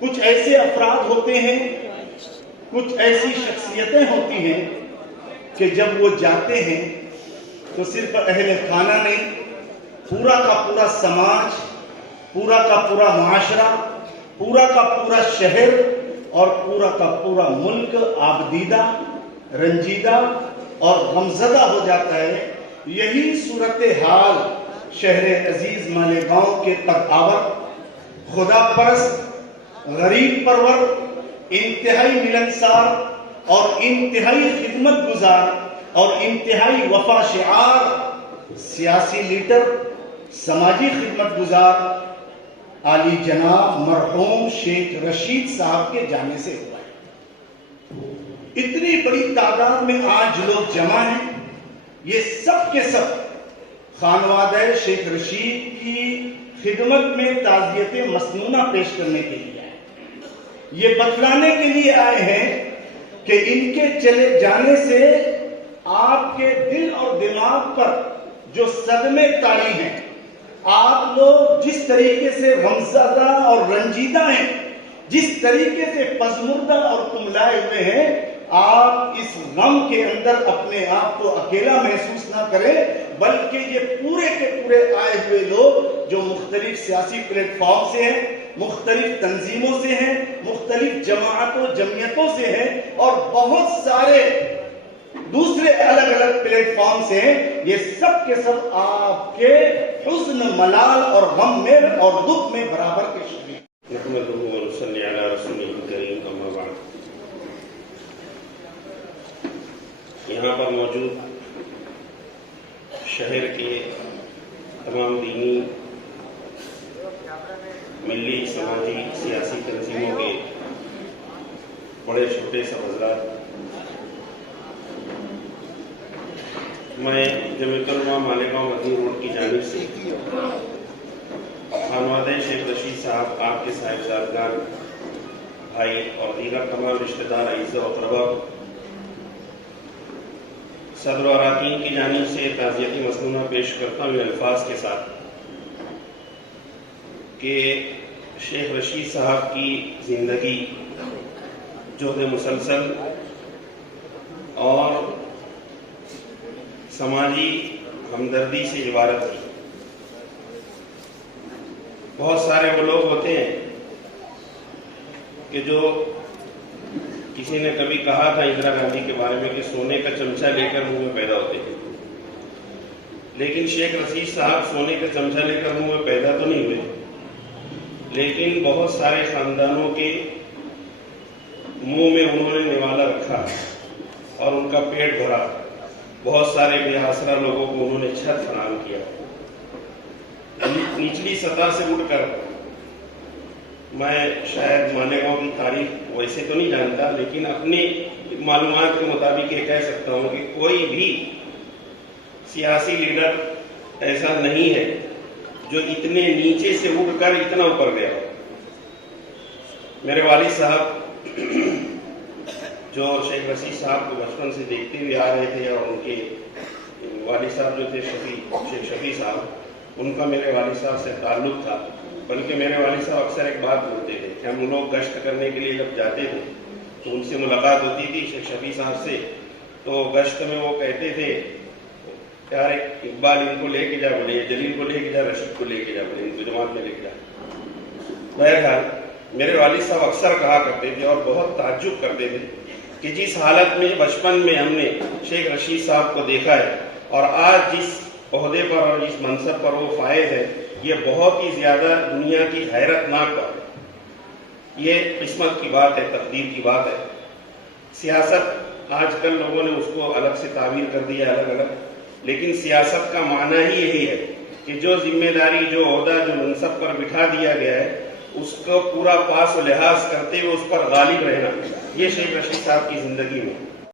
کچھ ایسے افراد ہوتے ہیں، کچھ ایسی شخصیتیں ہوتی ہیں کہ جب وہ جاتے ہیں تو صرف اہل خانہ نہیں، پورا کا پورا سماج، پورا کا پورا معاشرہ، پورا کا پورا شہر اور پورا کا پورا ملک آبدیدہ، رنجیدہ اور غمزدہ ہو جاتا ہے۔ یہی صورتحال شہر عزیز مالیگاؤں کے قدآور، خدا پرست، غریب پرور، انتہائی ملنسار اور انتہائی خدمت گزار اور انتہائی وفا شعار سیاسی لیڈر، سماجی خدمت گزار عالی جناب مرحوم شیخ رشید صاحب کے جانے سے ہوا ہے۔ اتنی بڑی تعداد میں آج لوگ جمع ہیں، یہ سب کے سب خانوادہ شیخ رشید کی خدمت میں تعزیت مسنونہ پیش کرنے کے لیے آئے، یہ بتلانے کے لیے آئے ہیں کہ ان کے چلے جانے سے آپ کے دل اور دماغ پر جو صدمے طاری ہیں، آپ لوگ جس طریقے سے غمزدہ اور رنجیدہ ہیں، جس طریقے سے پژمردہ اور کملائے ہوئے ہیں، آپ اس غم کے اندر اپنے آپ کو اکیلا محسوس نہ کریں، بلکہ یہ پورے کے پورے آئے ہوئے لوگ جو مختلف سیاسی پلیٹ فارم سے ہیں، مختلف تنظیموں سے ہیں، مختلف جماعتوں جمعیتوں سے ہیں اور بہت سارے دوسرے الگ الگ پلیٹ فارم سے ہیں، یہ سب کے سب آپ کے حزن، ملال اور غم میں اور دکھ میں برابر کے شریک۔ نحمدہ و نصلی علی رسولہ الکریم، اما بعد۔ یہاں پر موجود شہر کے تمام دینی، ملی، سماجی، سیاسی تنظیموں کے بڑے چھوٹے سب حضرات، میں جمعیت علماء مالیگاؤں مدنی روڈ کی جانب سے خانوادہ شیخ رشید صاحب، آپ کے صاحبزادگان، بھائی اور دیگر تمام رشتہ دار، اعزاء و اقربا، صدر و اراکین کی جانب سے تعزیتی مسنونہ پیش کرتا ہوں الفاظ کے ساتھ کہ شیخ رشید صاحب کی زندگی جہد مسلسل اور سماجی ہمدردی سے عبارت تھی۔ بہت سارے وہ لوگ ہوتے ہیں کہ جو کسی نے کبھی کہا تھا اندرا گاندھی کے بارے میں کہ سونے کا چمچہ لے کر منہ میں پیدا ہوتے ہیں، لیکن شیخ رشید صاحب سونے کا چمچہ لے کر منہ میں پیدا تو نہیں ہوئے، لیکن بہت سارے خاندانوں کے منہ میں انہوں نے نوالا رکھا اور ان کا پیٹ بھرا، بہت سارے بے آسرا لوگوں کو انہوں نے چھت فراہم کیا۔ نچلی سطح سے اٹھ کر میں شاید مالیگاؤں کی تاریخ ویسے تو نہیں جانتا، لیکن اپنی معلومات کے مطابق یہ کہہ سکتا ہوں کہ کوئی بھی سیاسی لیڈر ایسا نہیں ہے جو اتنے نیچے سے اٹھ کر اتنا اوپر گیا۔ میرے والد صاحب جو شیخ رشید صاحب کو بچپن سے دیکھتے ہوئے آ رہے تھے، اور ان کے والد صاحب جو تھے شیخ شفیع صاحب، ان کا میرے والد صاحب سے تعلق تھا، بلکہ میرے والد صاحب اکثر ایک بات بولتے تھے کہ ہم لوگ گشت کرنے کے لیے جب جاتے تھے تو ان سے ملاقات ہوتی تھی شیخ شفیع صاحب سے، تو گشت میں وہ کہتے تھے یار اقبال ان کو لے کے جا بولے، جلیل کو لے کے جا، رشید کو لے کے جا بولے، ان کو جماعت میں لے کے جا۔ بہرحال میرے والد صاحب اکثر کہا کرتے تھے اور بہت تعجب کرتے تھے کہ جس حالت میں بچپن میں ہم نے شیخ رشید صاحب کو دیکھا ہے اور آج جس عہدے پر اور جس منصب پر وہ فائز ہے، یہ بہت ہی زیادہ دنیا کی حیرت ناک بات ہے۔ یہ قسمت کی بات ہے، تقدیر کی بات ہے۔ سیاست آج کل لوگوں نے اس کو الگ سے تعبیر کر دیا الگ الگ، لیکن سیاست کا معنی ہی یہی ہے کہ جو ذمہ داری، جو عہدہ، جو منصب پر بٹھا دیا گیا ہے، اس کو پورا پاس و لحاظ کرتے ہوئے اس پر غالب رہنا، یہ شیخ رشید صاحب کی زندگی میں